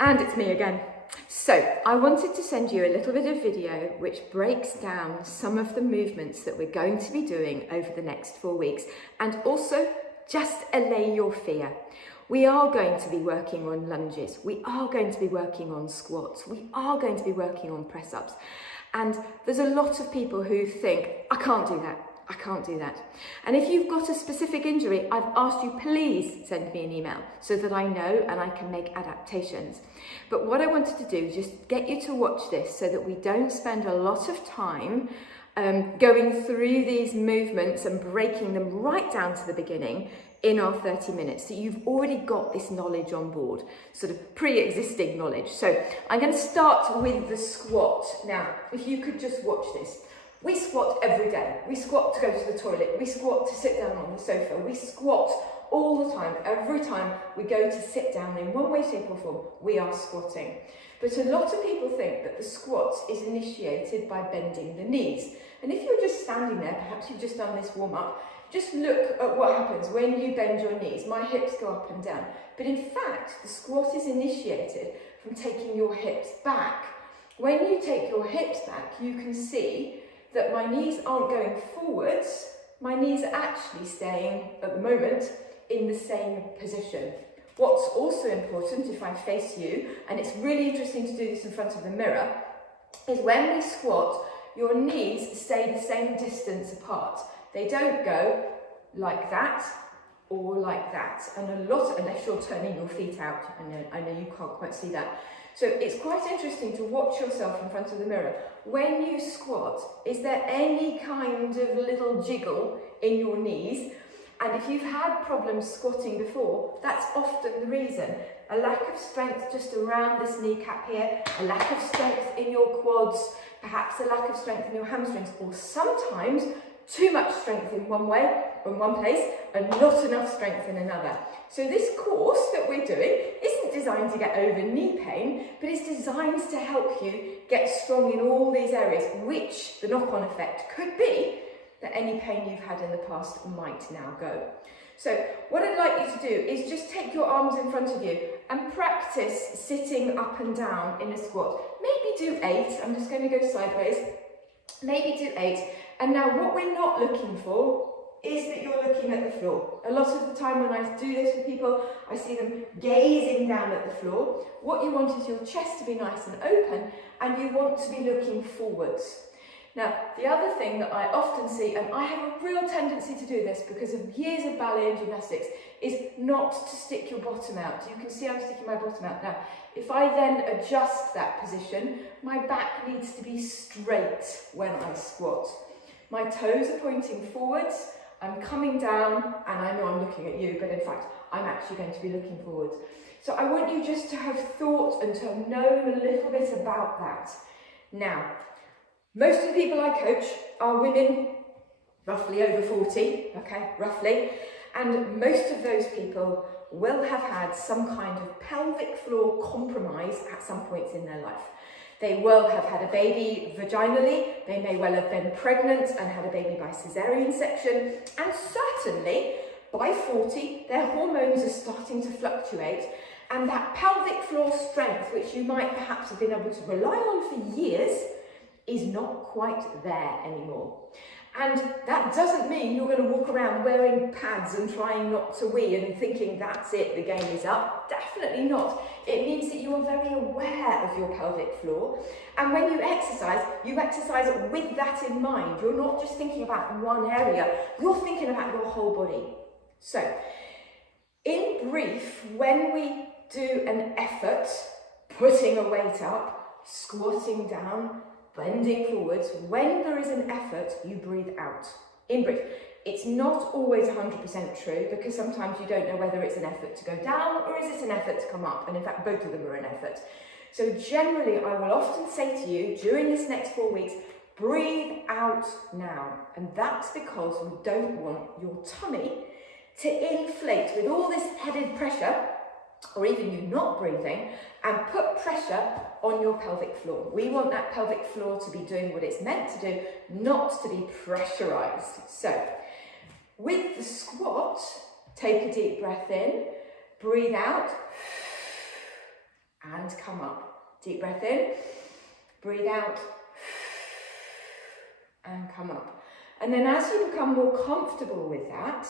And it's me again. So I wanted to send you a little bit of video which breaks down some of the movements that we're going to be doing over the next 4 weeks, and also just allay your fear. We are going to be working on lunges, we are going to be working on squats, we are going to be working on press-ups. And there's a lot of people who think, I can't do that. I can't do that. And if you've got a specific injury, I've asked you please send me an email so that I know and I can make adaptations. But what I wanted to do is just get you to watch this so that we don't spend a lot of time going through these movements and breaking them right down to the beginning in our 30 minutes. So you've already got this knowledge on board, sort of pre-existing knowledge. So I'm going to start with the squat. Now, if you could just watch this. We squat every day. We squat to go to the toilet. We squat to sit down on the sofa. We squat all the time. Every time we go to sit down in one way, shape or form, we are squatting. But a lot of people think that the squat is initiated by bending the knees. And if you're just standing there, perhaps you've just done this warm up, just look at what happens when you bend your knees. My hips go up and down. But in fact, the squat is initiated from taking your hips back. When you take your hips back, you can see that my knees aren't going forwards, my knees are actually staying, at the moment, in the same position. What's also important, if I face you, and it's really interesting to do this in front of the mirror, is when we squat, your knees stay the same distance apart. They don't go like that or like that. And a lot, unless you're turning your feet out, I know you can't quite see that. So it's quite interesting to watch yourself in front of the mirror. When you squat, is there any kind of little jiggle in your knees? And if you've had problems squatting before, that's often the reason. A lack of strength just around this kneecap here, a lack of strength in your quads, perhaps a lack of strength in your hamstrings, or sometimes too much strength in one way, in one place, and not enough strength in another. So this course that we're doing isn't designed to get over knee pain, but it's designed to help you get strong in all these areas, which the knock-on effect could be that any pain you've had in the past might now go. So what I'd like you to do is just take your arms in front of you and practice sitting up and down in a squat. Maybe do 8, I'm just going to go sideways. Maybe do 8. And now what we're not looking for is that you're looking at the floor. A lot of the time when I do this with people, I see them gazing down at the floor. What you want is your chest to be nice and open, and you want to be looking forwards. Now, the other thing that I often see, and I have a real tendency to do this because of years of ballet and gymnastics, is not to stick your bottom out. You can see I'm sticking my bottom out now. If I then adjust that position, my back needs to be straight when I squat. My toes are pointing forwards, I'm coming down, and I know I'm looking at you, but in fact, I'm actually going to be looking forwards. So I want you just to have thought and to have known a little bit about that. Now, most of the people I coach are women, roughly over 40, okay, roughly, and most of those people will have had some kind of pelvic floor compromise at some points in their life. They will have had a baby vaginally, they may well have been pregnant and had a baby by caesarean section, and certainly by 40 their hormones are starting to fluctuate, and that pelvic floor strength, which you might perhaps have been able to rely on for years, is not quite there anymore. And that doesn't mean you're going to walk around wearing pads and trying not to wee and thinking that's it, the game is up. Definitely not. It means that you are very aware of your pelvic floor. And when you exercise with that in mind. You're not just thinking about one area, you're thinking about your whole body. So, in brief, when we do an effort, putting a weight up, squatting down, bending forwards, when there is an effort, you breathe out. In brief, it's not always 100% true because sometimes you don't know whether it's an effort to go down or is it an effort to come up, and in fact both of them are an effort. So generally I will often say to you during this next 4 weeks, breathe out now, and that's because we don't want your tummy to inflate with all this added pressure, or even you not breathing, and put pressure on your pelvic floor. We want that pelvic floor to be doing what it's meant to do, not to be pressurized. So, with the squat, take a deep breath in, breathe out, and come up. Deep breath in, breathe out, and come up. And then as you become more comfortable with that,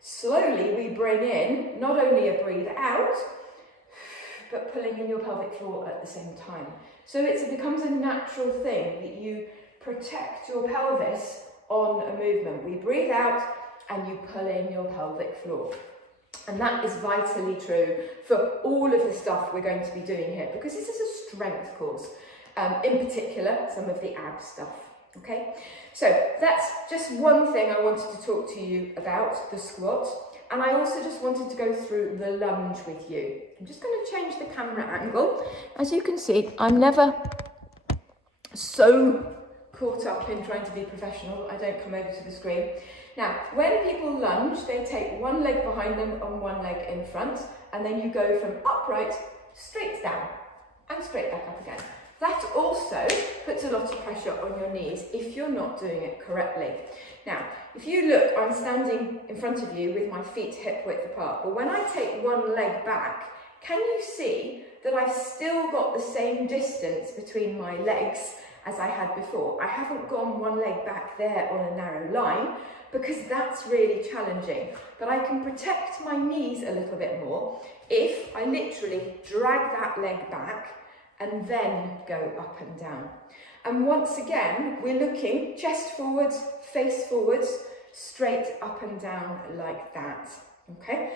slowly we bring in not only a breathe out, but pulling in your pelvic floor at the same time. So it becomes a natural thing that you protect your pelvis on a movement. We breathe out and you pull in your pelvic floor. And that is vitally true for all of the stuff we're going to be doing here, because this is a strength course, in particular some of the ab stuff. Okay, so that's just one thing I wanted to talk to you about, the squat. And I also just wanted to go through the lunge with you. I'm just going to change the camera angle. As you can see, I'm never so caught up in trying to be professional, I don't come over to the screen. Now, when people lunge, they take one leg behind them and one leg in front, and then you go from upright, straight down, and straight back up again. That also puts a lot of pressure on your knees if you're not doing it correctly. Now, if you look, I'm standing in front of you with my feet hip width apart, but when I take one leg back, can you see that I've still got the same distance between my legs as I had before? I haven't gone one leg back there on a narrow line, because that's really challenging. But I can protect my knees a little bit more if I literally drag that leg back and then go up and down. And once again, we're looking chest forwards, face forwards, straight up and down like that, okay?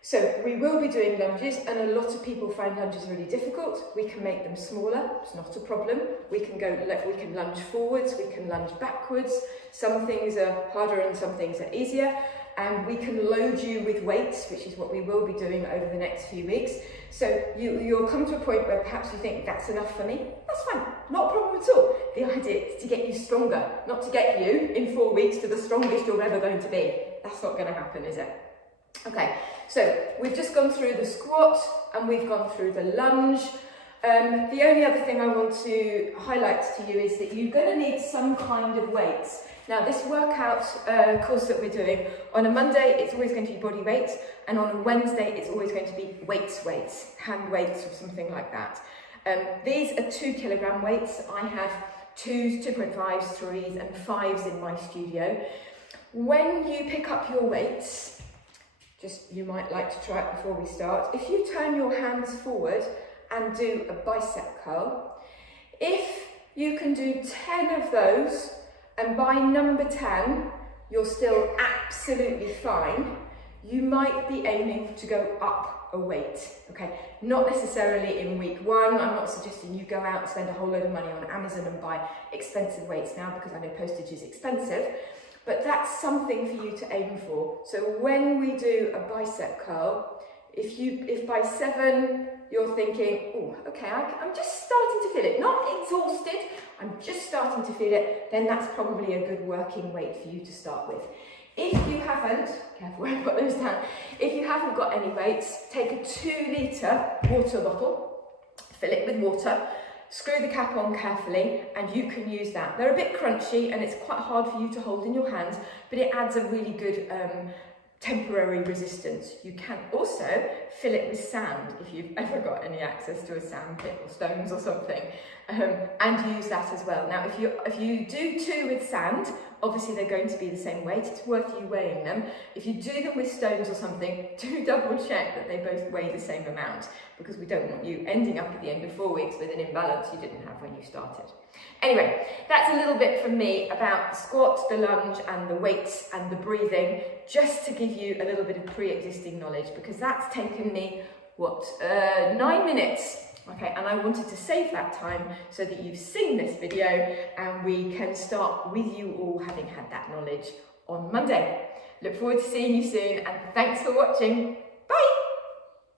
So we will be doing lunges, and a lot of people find lunges really difficult. We can make them smaller, it's not a problem. We can lunge forwards, we can lunge backwards. Some things are harder and some things are easier. And we can load you with weights, which is what we will be doing over the next few weeks. So you'll come to a point where perhaps you think that's enough for me. That's fine, not a problem at all. The idea is to get you stronger, not to get you in 4 weeks to the strongest you're ever going to be. That's not going to happen, is it? Okay, so we've just gone through the squat and we've gone through the lunge. The only other thing I want to highlight to you is that you're going to need some kind of weights. Now, this workout course that we're doing, on a Monday it's always going to be body weight, and on a Wednesday it's always going to be weights, hand weights or something like that. These are 2 kilogram weights. I have 2s, 2.5s, 3s and 5s in my studio. When you pick up your weights, you might like to try it before we start. If you turn your hands forward and do a bicep curl, if you can do 10 of those, and by number 10, you're still absolutely fine, you might be aiming to go up a weight, okay? Not necessarily in week 1. I'm not suggesting you go out and spend a whole load of money on Amazon and buy expensive weights now, because I know postage is expensive, but that's something for you to aim for. So when we do a bicep curl, if by 7 you're thinking, oh, okay, I'm just starting to feel it, not exhausted, I'm just starting to feel it, then that's probably a good working weight for you to start with. If you haven't, careful where I put those down, if you haven't got any weights, take a 2-litre water bottle, fill it with water, screw the cap on carefully, and you can use that. They're a bit crunchy and it's quite hard for you to hold in your hands, but it adds a really good temporary resistance. You can also fill it with sand if you've ever got any access to a sand pit or stones or something, and use that as well. Now, if you do 2 with sand, obviously they're going to be the same weight. It's worth you weighing them. If you do them with stones or something, do double check that they both weigh the same amount, because we don't want you ending up at the end of 4 weeks with an imbalance you didn't have when you started. Anyway, that's a little bit from me about the squat, the lunge and the weights and the breathing, just to give you a little bit of pre-existing knowledge, because that's taken me, 9 minutes. Okay, and I wanted to save that time so that you've seen this video and we can start with you all having had that knowledge on Monday. Look forward to seeing you soon, and thanks for watching.